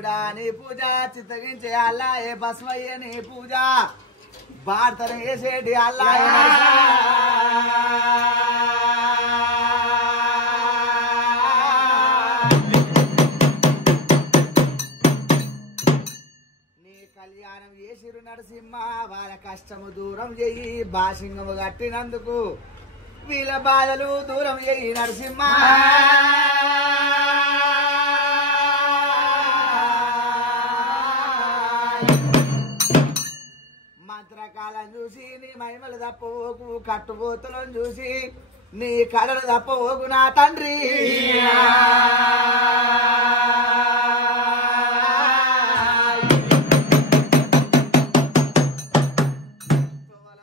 దేవుడా నీ పూజ చిత్తగించే అల్లా ఏ బస్మయ్య నీ పూజ భారతను వేసేటి అల్లా నీ కళ్యాణం చేసిరు నరసింహ వాళ్ళ కష్టము దూరం చెయ్యి బాసింగము కట్టినందుకు వీళ్ళ బాధలు దూరం చెయ్యి నరసింహ మంత్రకాలను చూసి నీ మహిమలు తప్పవోకు కట్టుబోతులను చూసి నీ కళలు తప్పవోకు నా తండ్రి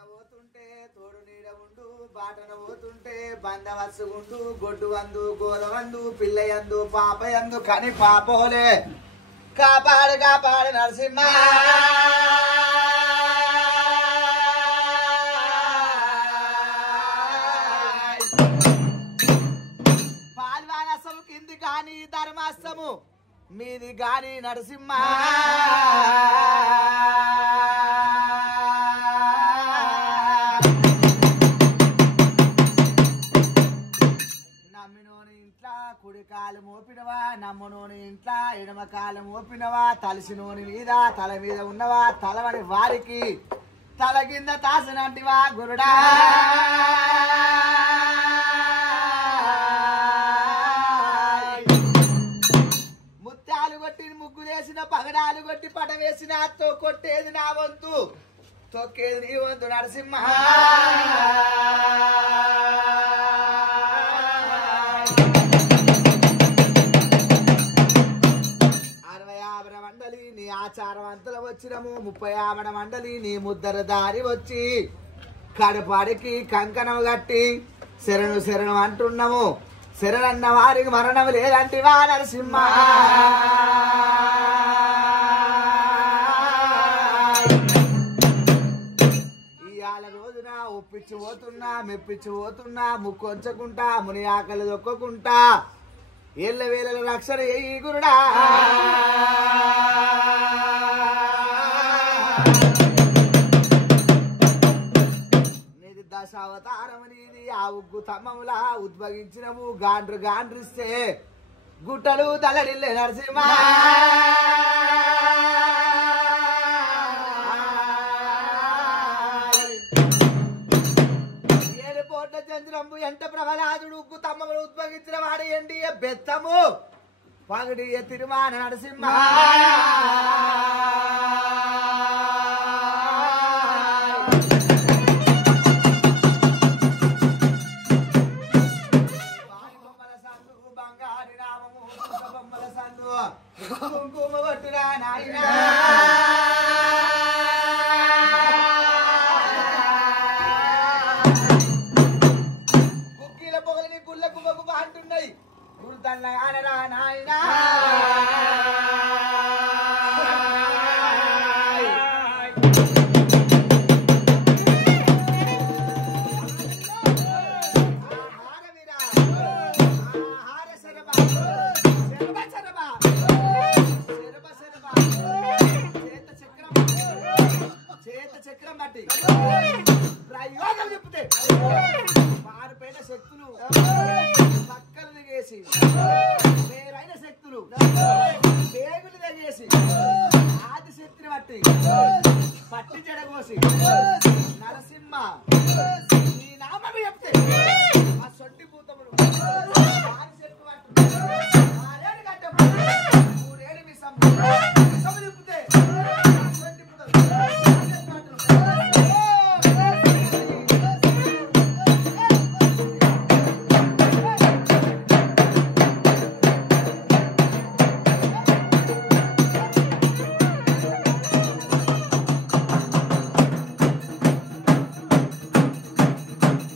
పోతుంటే తోడు నీడ ఉండు బాటన పోతుంటే బందవసుగుండు గొడ్డు వందు గోలవందు పిల్లయందు పాపయందు కని పాపోలే కాపాడు కాపాడు నరసింహ పాల్వానసము కింది గాని ధర్మాస్తము మీది గాని నరసింహ నమ్మినోని ఇంట్లో కుడికాలు మోపినవా నమ్మనోని ఇంట్లో ఎడమకాలు మోపినవా తలసినోని మీద తల మీద ఉన్నవా తలవని వారికి తల కింద తాసనంటివా గురుడా ముత్యాలు కొట్టి ముగ్గు వేసిన పగడాలు కొట్టి పట వేసిన కొట్టేది నా వంతు తొక్కేది నీ వంతు నరసింహ మండలి నీ ఆచారవంతులు వచ్చినము 30 మండలి నీ ముద్దర దారి వచ్చి కడపాడికి కంకణం కట్టి శరణు శరణు అంటున్నాము శరణన్న వారికి మరణం లేదంటివా నరసింహ ఇవాళ రోజున ఒప్పించి పోతున్నా మెప్పించి పోతున్నా ముక్కొంచకుంటా ముని ఆకలి దొక్కకుంటా ఏళ్ళ వేళల రక్షణ ఎయ్యి గురుడా నీది దశావతారము నీది ఆ ఉగ్గు తమ్మములా ఉద్భవించినవు గాండ్రు గాండ్రిస్తే గుట్టలు తలడిల్లే నరసింహ చంద్రంబు ఎంట ప్రహ్లాదుడు ఉగ్గు తమ్మములు ఉద్భవించిన వాడు ఎండి బెత్తము పగడి తిరుమాన నరసింహ బంగారి నామము బొమ్మల సందు కుంకుమ కొట్టురా నాయనా గుళ్ళకు అంటున్నాయి గురుతన్న నాయనా